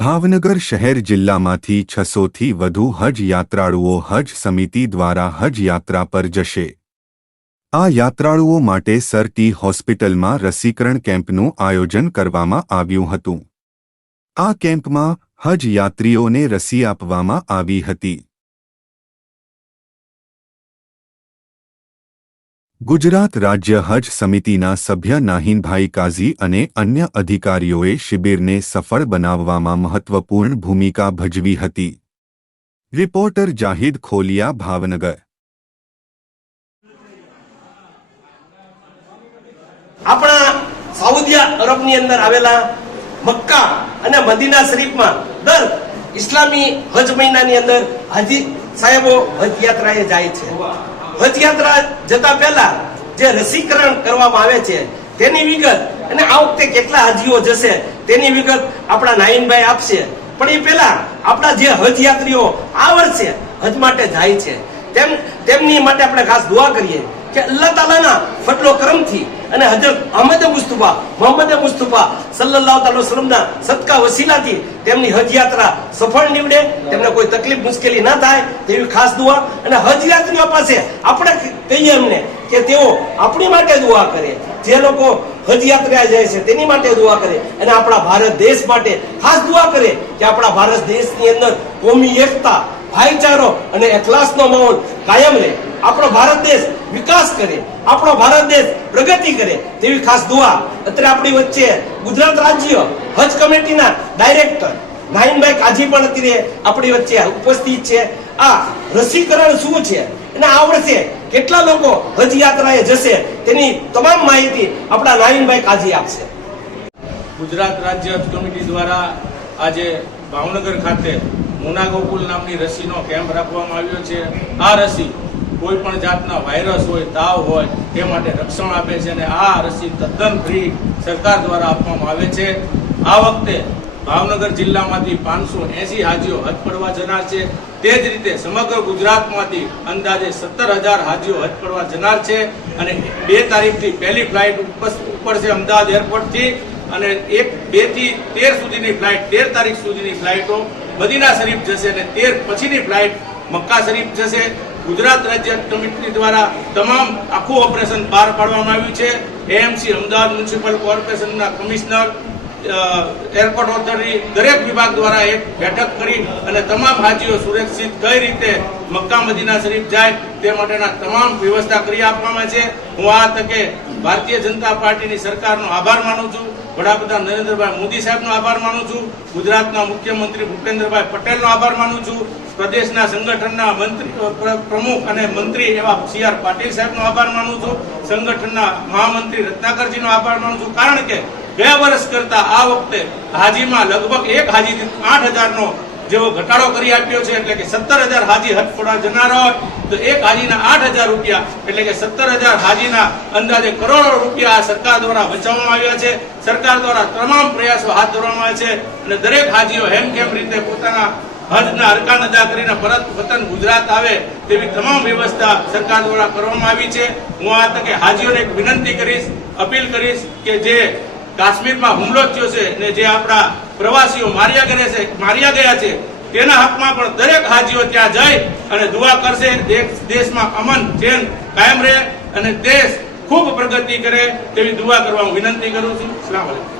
ભાવનગર શહેર જિલ્લામાંથી 600 થી વધુ હજ યાત્રાળુઓ હજ સમિતિ દ્વારા હજ યાત્રા પર જશે। આ યાત્રાળુઓ માટે સરટી હોસ્પિટલમાં રસીકરણ કેમ્પનું આયોજન કરવામાં આવ્યું હતું। આ કેમ્પમાં હજ યાત્રીઓને રસી આપવામાં આવી હતી। ગુજરાત રાજ્ય હજ સમિતિના સભ્ય નાહિનભાઈ કાઝી અને અન્ય અધિકારીઓએ શિબિરને સફળ બનાવવામાં મહત્વપૂર્ણ ભૂમિકા ભજવી હતી। રિપોર્ટર જાહિદ ખોલિયા, ભાવનગર। આપણા સાઉદી અરબની અંદર આવેલા મક્કા અને મદીના શરીફમાં દર ઇસ્લામી હજ મહિનાની અંદર હાજી સાહેબો હજ યાત્રાએ જાય છે। હજ યાત્રા જતા પહેલા જે રસીકરણ કરવામાં આવે છે તેની વિગત અને આ વખતે કેટલા હાજીઓ જશે તેની વિગત આપણા નાઈનભાઈ આપશે। પણ એ પહેલા આપણા જે હજ યાત્રીઓ આ વર્ષે હજ માટે જાય છે તેમની માટે આપણે ખાસ દુઆ કરીએ કે અલ્લાહ તાલાના ફડલો કરમથી અને હજરત મોહમ્મદ મુસ્તફા સલ્લલ્લાહુ અલૈહિ વસલ્લમના સદકા વસીલાથી તેમની હજ યાત્રા સફળ નીવડે, તેમને કોઈ તકલીફ મુશ્કેલી ન થાય તેવી ખાસ દુઆ। અને હજ યાત્રીઓ પાસે આપણે કહીએ એમને કે તેઓ આપણી માટે દુઆ કરે, જે લોકો હજ યાત્રા જાય છે તેની માટે દુઆ કરે અને આપણા ભારત દેશ માટે ખાસ દુઆ કરે કે આપણા ભારત દેશની અંદર કોમી એકતા, ભાઈચારો અને એખલાસનો માહોલ કાયમ રહે, આપણો ભારત દેશ વિકાસ કરે, આપણો ભારત દેશ પ્રગતિ કરે તેવી ખાસ દુઆ। અત્યારે આપણી વચ્ચે ગુજરાત રાજ્ય હજ કમિટીના ડાયરેક્ટર નાહિનભાઈ કાઝી પણ અત્યારે આપણી વચ્ચે ઉપસ્થિત છે। આ રસીકરણ શું છે અને આ વર્ષે કેટલા લોકો હજ યાત્રાએ જશે તેની તમામ માહિતી આપણા નાહિનભાઈ કાઝી આપશે। ગુજરાત રાજ્ય હજ કમિટી દ્વારા આજે ભાવનગર ખાતે મોનાગોકુલ નામની રસીનો કેમ્પ રાખવામાં આવ્યો છે। આ રસી કોઈ પણ જાતના વાયરસ હોય, તાવ હોય તે માટે રક્ષણ આપે છે અને આ રસી તદ્દન ફ્રી સરકાર દ્વારા આપવામાં આવે છે। આ વખતે ભાવનગર જિલ્લામાંથી 580 હાજીઓ હજ પડવા જનાર છે। તે જ રીતે સમગ્ર ગુજરાતમાંથી અંદાજે 17,000 હાજીઓ હજ પડવા જનાર છે અને 2 તારીખથી પહેલી ફ્લાઇટ ઉપડશે અમદાવાદ એરપોર્ટથી અને 2 થી 13 સુધીની ફ્લાઇટ, 13 તારીખ સુધીની ફ્લાઇટો મદીના શરીફ જશે અને 13 પછીની ફ્લાઇટ મક્કા શરીફ જશે। ગુજરાત રાજ્ય કમિટી દ્વારા તમામ આખું ઓપરેશન બહાર પાડવામાં આવ્યું છે। એએમસી અમદાવાદ મ્યુનિસિપલ કોર્પોરેશનના કમિશનર, એરપોર્ટ ઓથોરિટી દરેક વિભાગ દ્વારા એક બેઠક કરી અને તમામ હાજીઓ સુરક્ષિત કઈ રીતે મક્કા મદીના શરીફ જાય તે માટેના તમામ વ્યવસ્થા કરી આપવામાં છે। હું આ તકે ભારતીય જનતા પાર્ટીની સરકારનો આભાર માનું છું, વડાપ્રધાન નરેન્દ્રભાઈ મોદી સાહેબનો આભાર માનું છું, ગુજરાતના મુખ્યમંત્રી ભૂપેન્દ્રભાઈ પટેલનો આભાર માનું છું, પ્રદેશના સંગઠનના મંત્રી પ્રમુખ અને મંત્રી એવા CR પાટીલ સાહેબનો આભાર માનું છું, સંગઠનના મહામંત્રી રત્નાકરજીનો આભાર માનું છું। કારણ કે ગયા વર્ષ કરતા આ વખતે હાજીમાં લગભગ એક હાજીથી 8,000નો જેવો ઘટાડો કરી આપ્યો છે, એટલે કે 17,000 હાજી હજ પડવા જનાર હોય તો એક હાજીના 8,000 રૂપિયા એટલે કે 17,000 હાજીના અંદાજે કરોડો રૂપિયા સરકાર દ્વારા બચાવવામાં આવ્યા છે। સરકાર દ્વારા તમામ પ્રયાસો હાથ ધરવામાં આવ્યા છે અને દરેક હાજીઓ હેમખેમ રીતે પોતાના હજના અરકાન અદા કરીને પરત વતન ગુજરાત આવે તેવી તમામ વ્યવસ્થા સરકાર દ્વારા કરવામાં આવી છે। હું આ તકે હાજીઓને એક વિનંતી કરીશ, અપીલ કરીશ કે જે કાશ્મીરમાં હુમલો થયો છે ને જે આપણા પ્રવાસીઓ માર્યા ગયા છે તેના હકમાં પણ દરેક હાજીઓ ત્યાં જઈ અને દુઆ કરશે, દેશમાં અમન ચેન કાયમ રહે અને દેશ ખૂબ પ્રગતિ કરે તેવી દુઆ કરવા હું વિનંતી કરું છું। અસ્સલામુ અલૈકુમ।